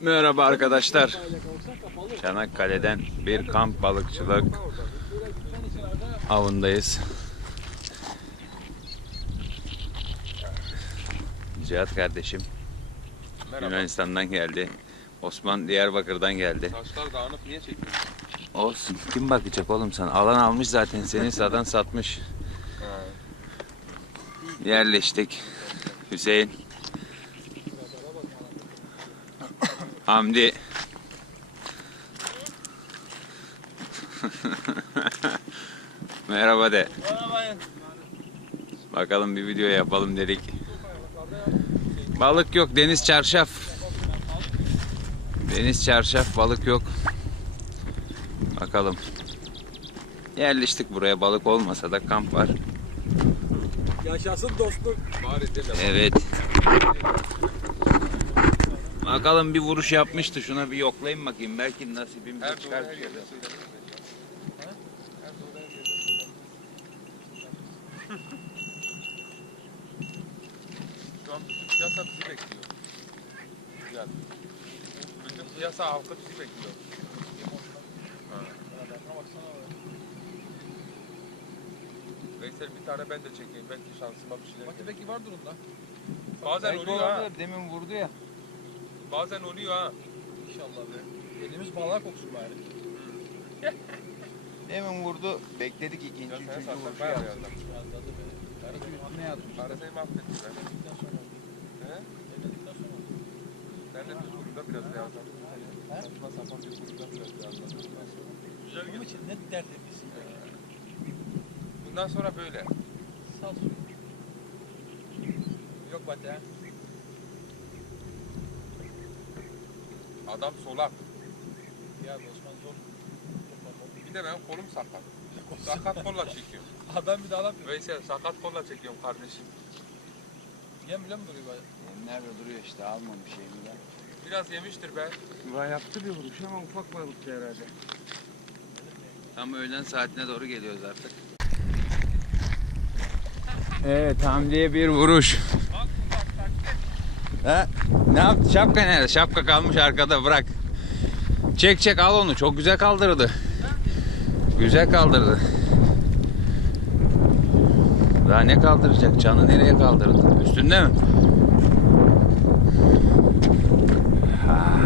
Merhaba arkadaşlar. Çanakkale'den bir kamp balıkçılık avındayız. Cihat kardeşim Merhaba. Yunanistan'dan geldi. Osman Diyarbakır'dan geldi. Taşlar dağınık niye çekiyorsun? Olsun. Kim bakacak oğlum sana? Alan almış zaten seni sadan satmış. Yerleştik. Hüseyin. Hamdi. Merhaba de. Bakalım bir video yapalım dedik. Balık yok. Deniz çarşaf. Deniz çarşaf balık yok. Bakalım. Yerleştik buraya balık olmasa da kamp var. Yaşasın dostluk. Evet. Bakalım bir vuruş yapmıştı. Şuna bir yoklayayım bakayım. Belki nasibimize Her çıkar her şey. yerde. Şu an bütün piyasa bizi bekliyor. Yani. Bütün piyasa halkı bizi bekliyor. Veysel bir tane ben de çekeyim. Belki şansıma bir şeyler Bak belki vardır onda. Bazen oluyor ha. Demin vurdu ya. Bazen oluyor ha. İnşallah be. Elimiz balığa koksun bari. Demin vurdu. Bekledik ikinci, üçüncü vuruşu. Karıcı üstüne yatmış. Arasayı sonra. He? Ben de düz kurumda biraz lazım. Saçma sapan düz kurumda biraz lazım. Onun için ne derdimiz ya. Bundan sonra böyle. Sal suyu. Yok bate ha. Adam solak. Ya Osman zor. Bir de benim kolum sakat. Sakat kolla çekiyorum. Adam bir de alamıyor. Veysel sakat kolla çekiyorum kardeşim. Yem mi duruyor bari? Nerede duruyor işte almamış şeyini de. Biraz yemiştir be. Vay yaptı bir vuruş ama ufak balıktı herhalde. Tam öğlen saatine doğru geliyoruz artık. Evet Hamdi'ye bir vuruş. Ha? Ne yaptı? Şapka nerede? Şapka kalmış arkada bırak. Çek çek al onu. Çok güzel kaldırdı. Güzel kaldırdı. Daha ne kaldıracak? Canı nereye kaldırdı? Üstünde mi? Ah.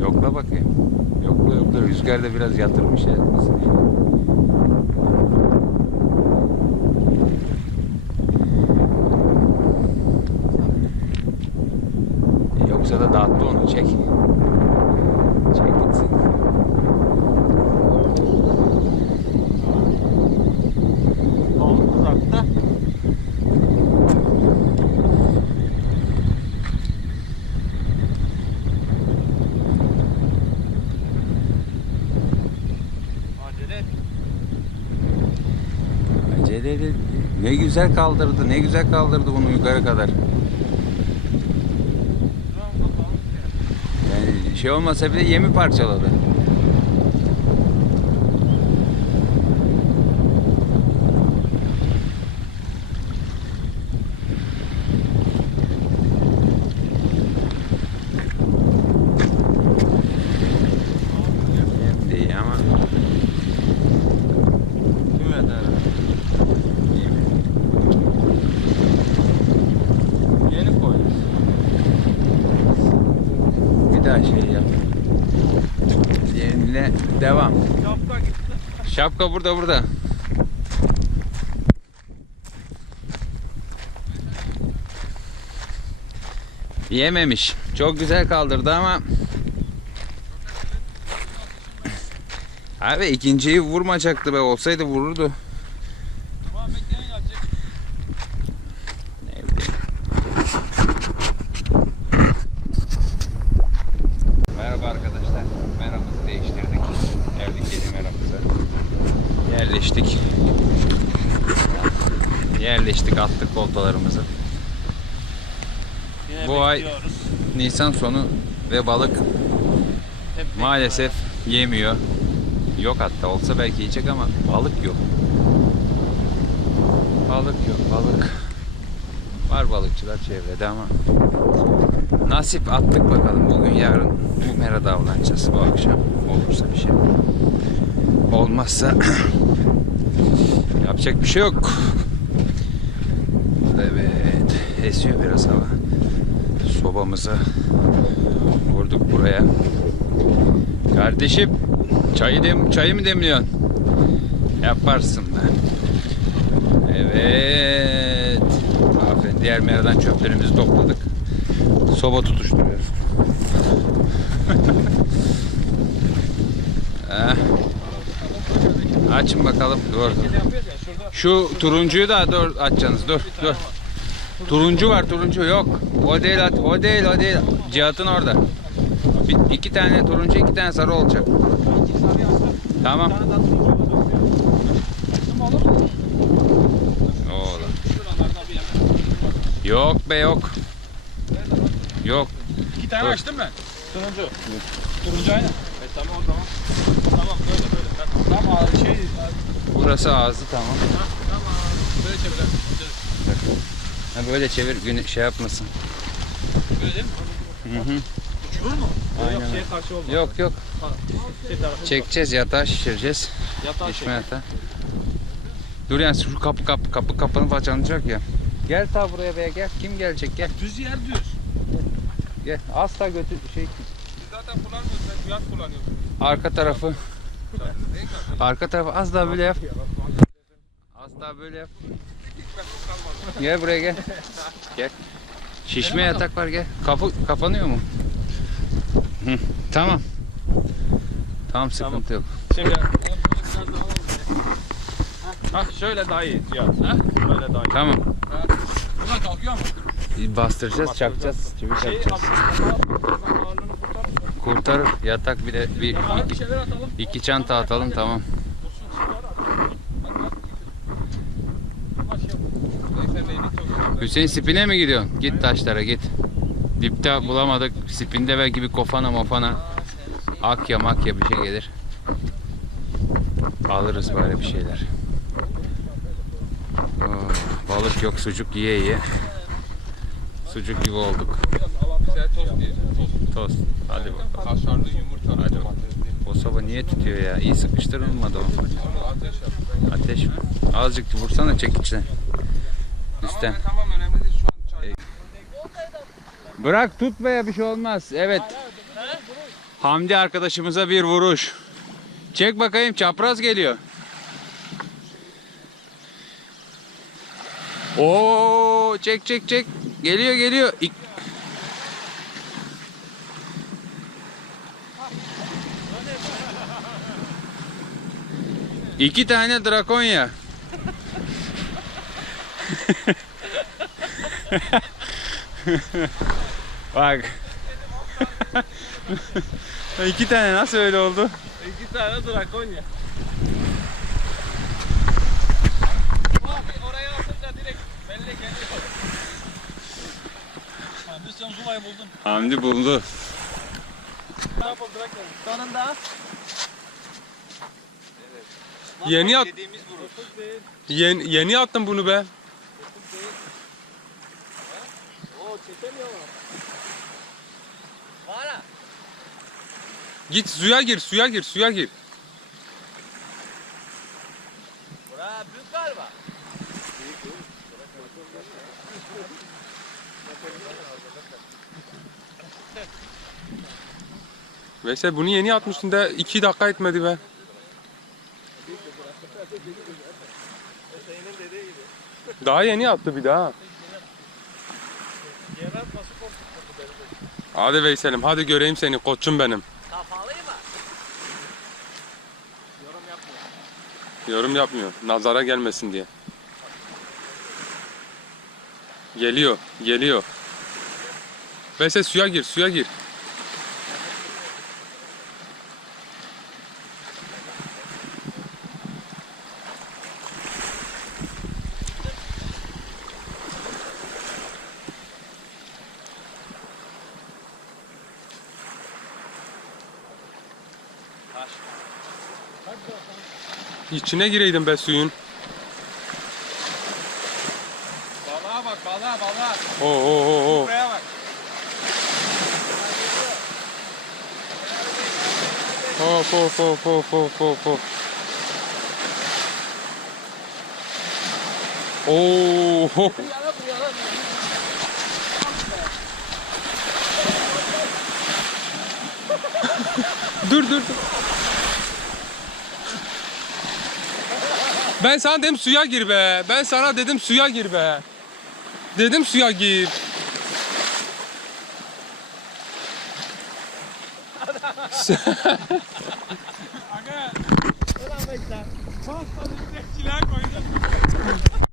Yok. Bakayım. Yokla yokla. Rüzgar da biraz yatırmış ya. Yoksa da dağıttı onu. Çek güzel kaldırdı. Ne güzel kaldırdı bunu yukarı kadar. Yani şey olmasa bile yemi parçaladı. Yem değil ama Evet evet. yemi. Yeni koy. Bir daha şey yap. Yemle devam. Şapka gitti. Şapka burada burada. Yememiş. Çok güzel kaldırdı ama Abi ikinciyi vurmayacaktı be. Olsaydı vururdu. Tamam bekleyin gelecek. Ne bileyim. Merhaba arkadaşlar. Meramızı değiştirdik. Geldik yeni meramıza. Koltalarımızı. Yine Bu ay- bekliyoruz. Nisan sonu ve balık Hep maalesef yemiyor. Yok hatta olsa belki yiyecek ama balık yok. Balık yok balık. Var balıkçılar çevrede ama nasip attık bakalım bugün yarın bu merada avlanacağız bu akşam olursa bir şey. Olmazsa yapacak bir şey yok. Esiyor biraz hava. Sobamızı vurduk buraya. Kardeşim çayı dem çayı mı demliyorsun? Yaparsın be. Evet. Aferin. Diğer meradan çöplerimizi topladık. Soba tutuşturuyoruz. Eh. Açın bakalım. Dur. Şu turuncuyu da dur açacaksınız. Dur dur. Turuncu var turuncu yok. O değil at- o değil o değil. Cihat'ın orada. Bir, iki tane turuncu iki tane sarı olacak. Tamam. Oğlum. Yok be yok. Yok. İki tane Dur. açtın mı? Turuncu. Turuncu aynı. E tamam o zaman. Tamam böyle böyle. Tamam şey. Burası ağzı tamam. Ha, tamam. Böyle çevirelim. Ha, böyle çevir gün şey yapmasın. Böyle değil mi? Hı hı. Uçurur mu? Aynen Yok şeye karşı olmaz. Yok yok. Ha, Şey tarafı Çekeceğiz yatağı şişireceğiz. Yatağı çek. Geçme yatağı. Dur yani şu kapı kapı kapı kapanıp açılacak ya. Gel ta buraya be gel. Kim gelecek gel. Düz yer düz. Gel. Asla götür şey Biz zaten kullanmıyoruz. Sen fiyat kullanıyorsun. arka tarafı. Arka tarafı az daha böyle yap. Az daha böyle yap. Gel buraya gel. Gel. Şişme yatak var gel. Kapı kapanıyor mu? Hı, tamam. Tamam sıkıntı yok. Şimdi Ha şöyle daha iyi ya. Ha böyle daha iyi. Tamam. Buradan kalkıyor mu? Bastıracağız, çakacağız. Çivi Şey çakacağız. kurtar. Kurtarır. Yatak bir de bir bir iki, iki çanta atalım tamam. Dursun sigara atalım. Hadi hadi. Yavaş yap. Neyse neyini çok. Hüseyin spine mi gidiyorsun? Git taşlara git. Dipte bulamadık. Spinde belki bir kofana mofana. Akya makya bir şey gelir. Alırız böyle bir şeyler. Oh, balık yok sucuk yiye yiye. Sucuk gibi olduk. Güzel tost diyeceğim. Tost. Tost. Hadi bakalım. Kaşarlı yumurtalı Hadi domatesli. O soba niye tutuyor ya? İyi sıkıştırılmadı o. Ateş. Ateş? Azıcık vursana çekiçle. Üstten. Tamam tamam önemli değil şu an çay. Bırak tutmaya bir şey olmaz. Evet. Hamdi arkadaşımıza bir vuruş. Çek bakayım çapraz geliyor. Oo çek çek çek. Geliyor geliyor. İk- İki tane drakonya. Bak. İki tane nasıl öyle oldu? İki tane drakonya. Abi oraya atınca direkt belli geliyor. Abi sen Zula'yı buldun. Hamdi buldu. Ne yapalım drakonya? Sonunda. Yeni at, yeni, yeni attım bunu be. Valla. Git suya gir, suya gir, suya gir. Bura büyük galiba. Veysel bunu yeni atmıştın da iki dakika etmedi be. Daha yeni attı bir daha. Hadi Veysel'im hadi göreyim seni koçum benim. Kapalı mı? Yorum yapmıyor. Yorum yapmıyor. Nazara gelmesin diye. Geliyor, geliyor. Veysel suya gir, suya gir. İçine gireydim be suyun. Balığa bak balığa balığa. Oo oo oo oo. Buraya bak. Of of of of of of of. Oo. ho. dur dur dur. Ben sana dedim suya gir be. Ben sana dedim suya gir be. Dedim suya gir. Aga. Ulan bekle. Silah koydum.